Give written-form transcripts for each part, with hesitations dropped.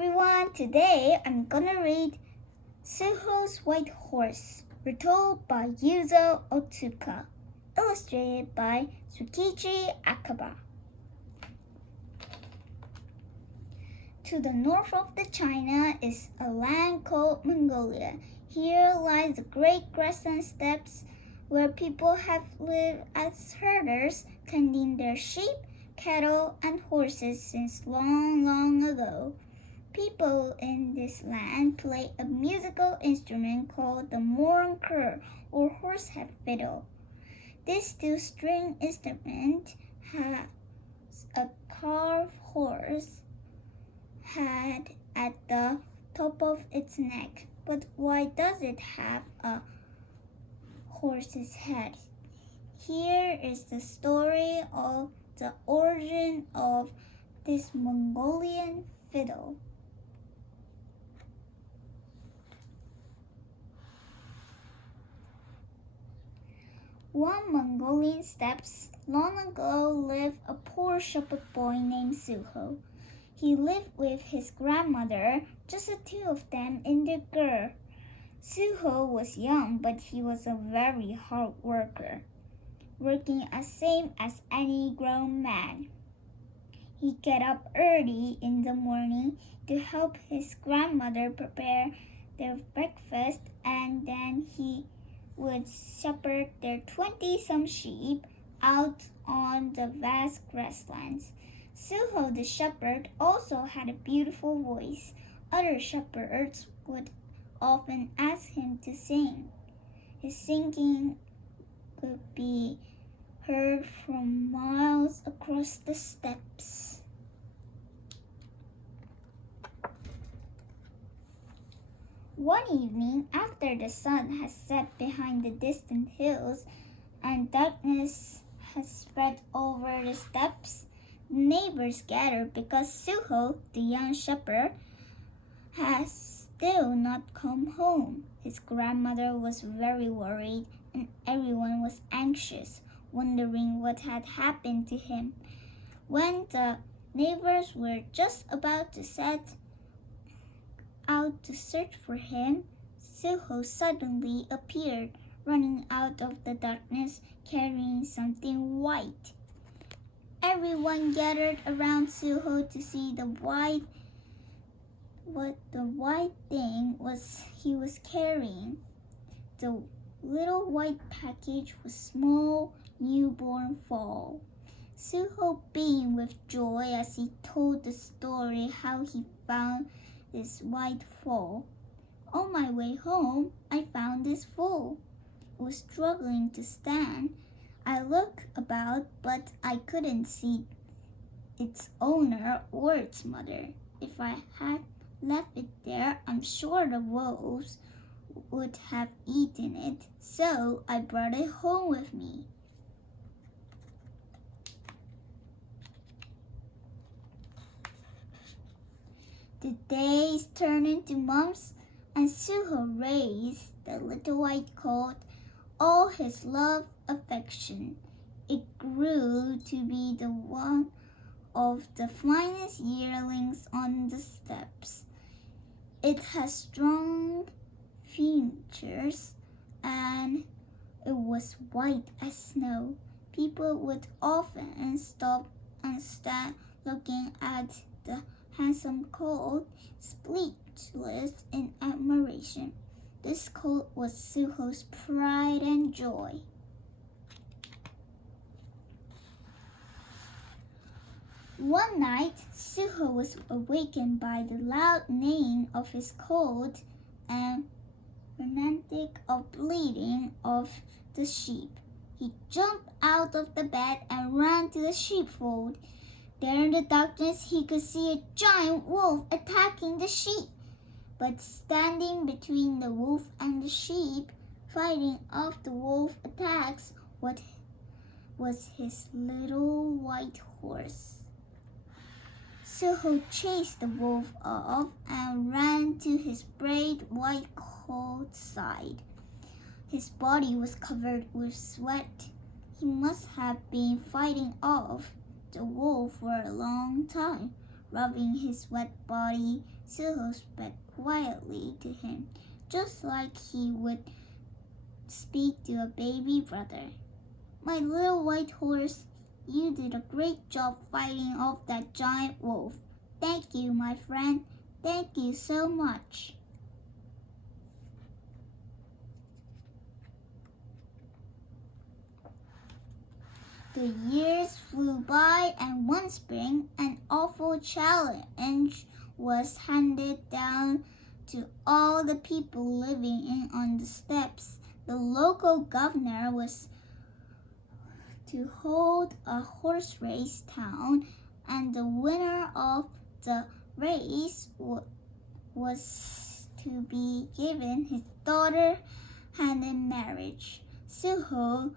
everyone, today I'm gonna read Suho's White Horse, retold by Yuzo Otsuka, illustrated by Tsukichi Akaba. To the north of the China is a land called Mongolia. Here lies the great grassland steppes where people have lived as herders, tending their sheep, cattle, and horses since long, long ago. People in this land play a musical instrument called the morin khuur, or horsehead fiddle. This two-string instrument has a carved horse head at the top of its neck. But why does it have a horse's head? Here is the story of the origin of this Mongolian fiddle. One Mongolian steppes long ago lived a poor shepherd boy named Suho. He lived with his grandmother, just the two of them in the gur. Suho was young, but he was a very hard worker, working as same as any grown man. He'd get up early in the morning to help his grandmother prepare their breakfast, and then he would shepherd their 20-some sheep out on the vast grasslands. Suho the shepherd also had a beautiful voice. Other shepherds would often ask him to sing. His singing could be heard from miles across the steppes. One evening, after the sun had set behind the distant hills and darkness had spread over the steppes, the neighbors gathered because Suho, the young shepherd, had still not come home. His grandmother was very worried, and everyone was anxious, wondering what had happened to him. When the neighbors were just about to set out to search for him, Suho suddenly appeared, running out of the darkness, carrying something white. Everyone gathered around Suho to see what the white thing was he was carrying. The little white package was small newborn foal. Suho beamed with joy as he told the story how he found this white foal. On my way home, I found this foal. It was struggling to stand. I looked about, but I couldn't see its owner or its mother. If I had left it there, I'm sure the wolves would have eaten it, so I brought it home with me. The days turned into months, and Suho raised the little white colt all his love, affection. It grew to be the one of the finest yearlings on the steppes. It had strong features, and it was white as snow. People would often stop and stand looking at the handsome colt, speechless in admiration. This colt was Suho's pride and joy. One night, Suho was awakened by the loud neighing of his colt and frantic of bleating of the sheep. He jumped out of the bed and ran to the sheepfold. There in the darkness, he could see a giant wolf attacking the sheep. But standing between the wolf and the sheep, fighting off the wolf attacks, was his little white horse. Suho chased the wolf off and ran to his brave white colt's side. His body was covered with sweat. He must have been fighting off the wolf for a long time, rubbing his wet body, Suho spoke quietly to him, just like he would speak to a baby brother. My little white horse, you did a great job fighting off that giant wolf. Thank you, my friend. Thank you so much. The years flew by, and one spring, an awful challenge was handed down to all the people living on the steppes. The local governor was to hold a horse race town, and the winner of the race was to be given his daughter hand in marriage. Suho's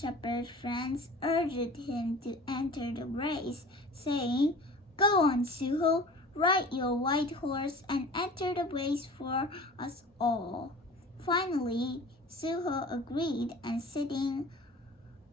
shepherd friends urged him to enter the race, saying, "Go on, Suho, ride your white horse and enter the race for us all." Finally, Suho agreed, and sitting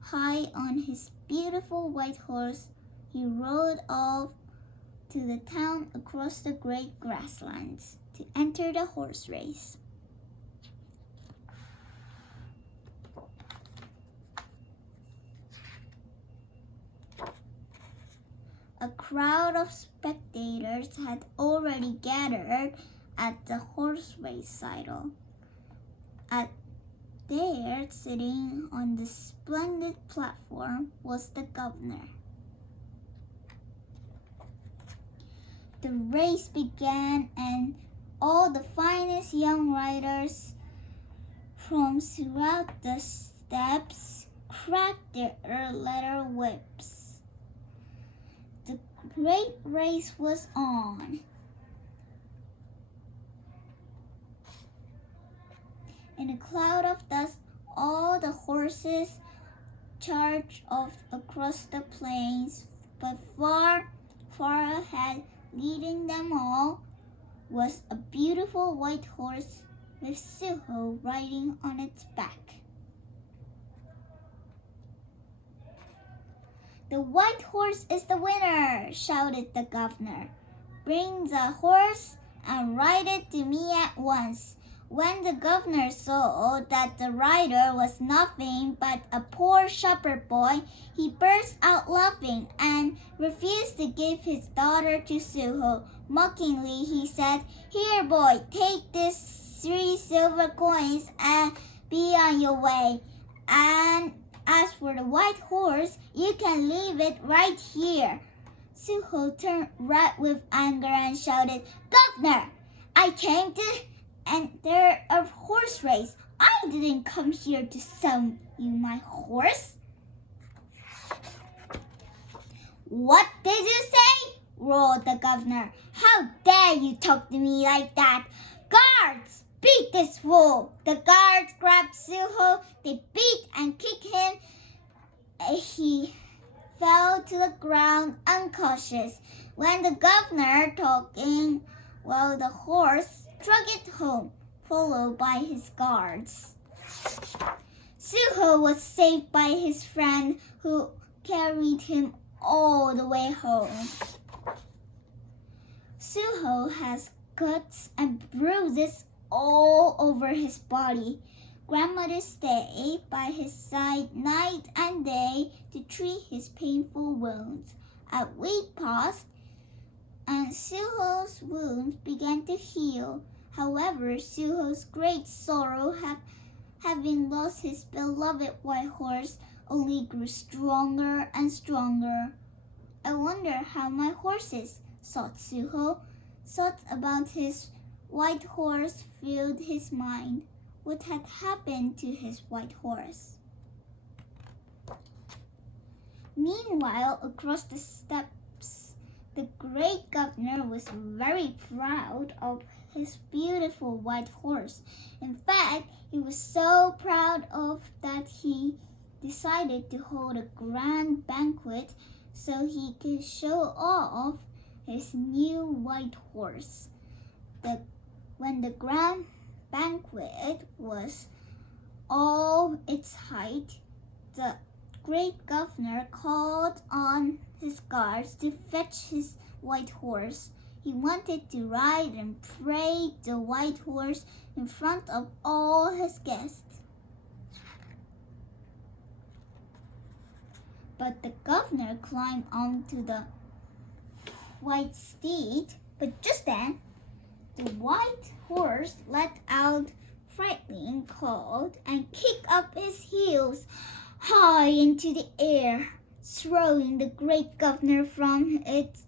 high on his beautiful white horse, he rode off to the town across the great grasslands to enter the horse race. A crowd of spectators had already gathered at the horse recital. There, sitting on the splendid platform, was the governor. The race began, and all the finest young riders from throughout the steppes cracked their leather whips. The great race was on. In a cloud of dust, all the horses charged off across the plains, but far, far ahead, leading them all, was a beautiful white horse with Suho riding on its back. "The white horse is the winner!" shouted the governor. "Bring the horse and ride it to me at once." When the governor saw that the rider was nothing but a poor shepherd boy, he burst out laughing and refused to give his daughter to Suho. Mockingly, he said, "Here, boy, take these 3 silver coins and be on your way. And as for the white horse, you can leave it right here." Suho turned red with anger and shouted, "Governor, I came to enter a horse race. I didn't come here to sell you my horse." "What did you say?" roared the governor. "How dare you talk to me like that? Guards, beat this fool!" The guards grabbed Suho. They beat and kicked him. He fell to the ground unconscious. When the governor talking while the horse trudged home, followed by his guards. Suho was saved by his friend, who carried him all the way home. Suho has cuts and bruises all over his body. Grandmother stayed by his side night and day to treat his painful wounds. A week passed, and Suho's wounds began to heal. However, Suho's great sorrow having lost his beloved white horse only grew stronger and stronger. "I wonder how my horse is," thought Suho. Thoughts about his white horse filled his mind. What had happened to his white horse? Meanwhile, across the steppes, the great governor was very proud of his beautiful white horse. In fact, he was so proud of that he decided to hold a grand banquet so he could show off his new white horse. When the grand banquet was all its height, the great governor called on his guards to fetch his white horse. He wanted to ride and parade the white horse in front of all his guests. But the governor climbed onto the white steed. But just then, the white horse let out frightening call and kicked up his heels high into the air, throwing the great governor from its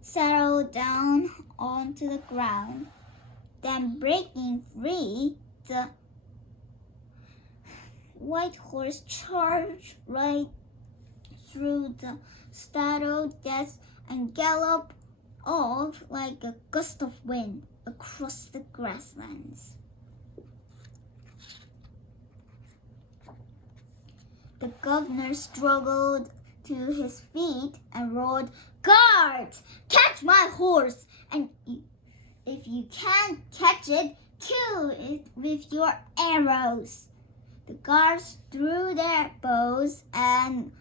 saddle down onto the ground. Then breaking free, the white horse charged right through the saddle desk and galloped off like a gust of wind across the grasslands. The governor struggled to his feet and roared, "Guards, catch my horse, and if you can't catch it, kill it with your arrows." The guards threw their bows and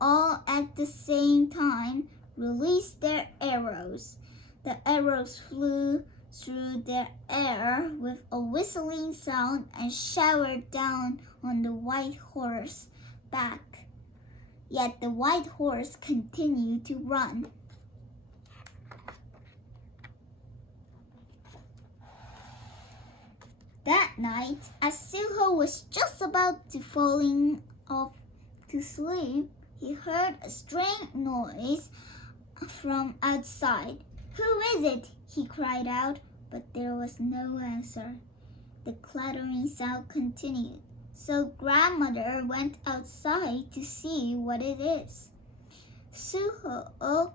all at the same time released their arrows. The arrows flew through the air with a whistling sound and showered down on the white horse's back. Yet the white horse continued to run. That night, as Suho was just about to falling off to sleep, he heard a strange noise from outside. "Who is it?" he cried out, but there was no answer. The clattering sound continued, so grandmother went outside to see what it is. "Suho,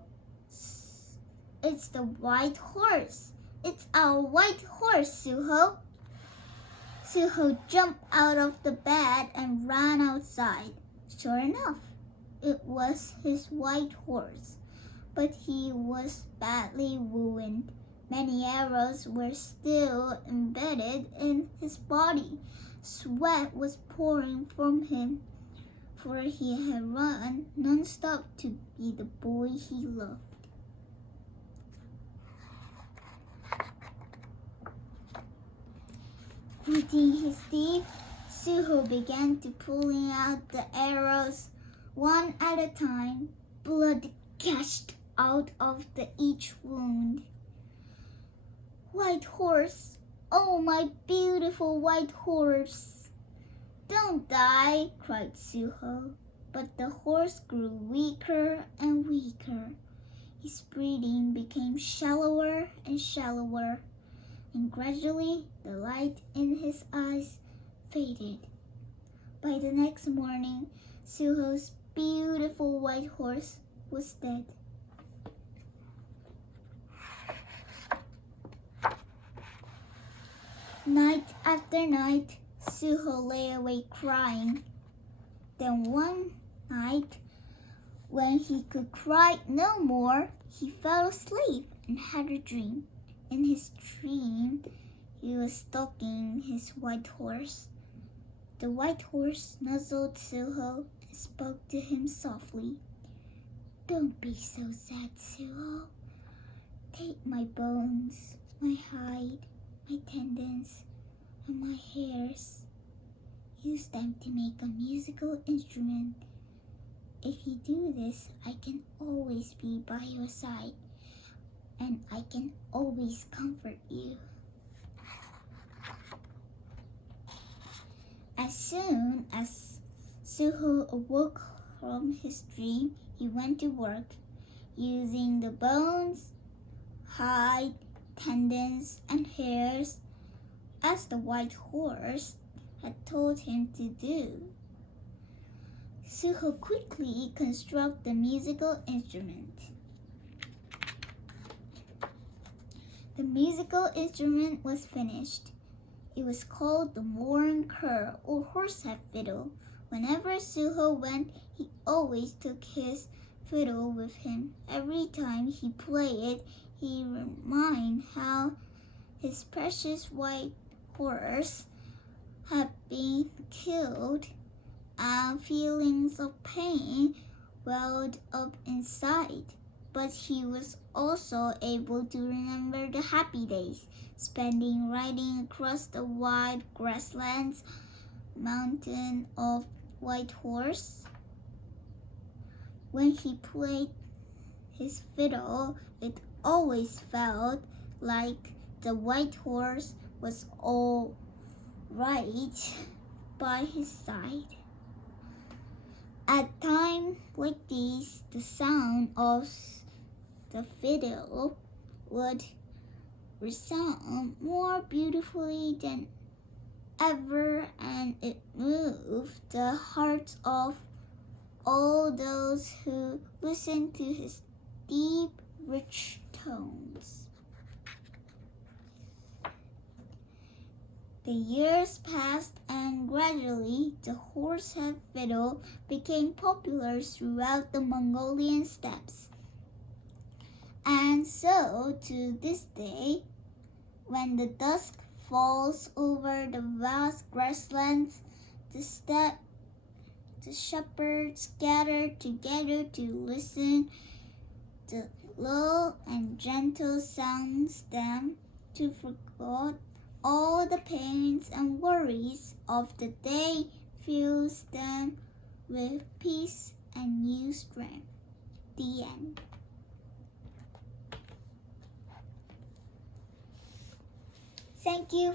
it's the white horse. It's our white horse, Suho." Suho jumped out of the bed and ran outside. Sure enough, it was his white horse, but he was badly wounded. Many arrows were still embedded in his body. Sweat was pouring from him, for he had run non-stop to be the boy he loved. Gritting his teeth, Suho began to pulling out the arrows one at a time. Blood gushed out of each wound. "White horse, oh my beautiful white horse, don't die," cried Suho. But the horse grew weaker and weaker. His breathing became shallower and shallower, and gradually the light in his eyes faded. By the next morning, Suho's beautiful white horse was dead. Night after night, Suho lay awake crying. Then one night, when he could cry no more, he fell asleep and had a dream. In his dream, he was stalking his white horse. The white horse nuzzled Suho and spoke to him softly. "Don't be so sad, Suho. Take my bones, my hide, my tendons, and my hairs. Use them to make a musical instrument. If you do this, I can always be by your side, and I can always comfort you." As soon as Suho awoke from his dream, he went to work, using the bones, hide, tendons, and hairs as the white horse had told him to do. Suho quickly constructed the musical instrument. The musical instrument was finished. It was called the morin khuur, or horsehead fiddle. Whenever Suho went, he always took his fiddle with him. Every time he played it, he reminded how his precious white horse had been killed, and feelings of pain welled up inside. but he was also able to remember the happy days spending riding across the wide grasslands, mountain of white horse. When he played his fiddle, it always felt like the white horse was all right by his side. At times like these, the sound of the fiddle would resound more beautifully than ever, and it moved the hearts of all those who listened to his deep, rich tones. The years passed, and gradually the horsehead fiddle became popular throughout the Mongolian steppes. And so, to this day, when the dusk falls over the vast grasslands, the shepherds gather together to listen to low and gentle sounds, them to forget all the pains and worries of the day, fills them with peace and new strength. The end. Thank you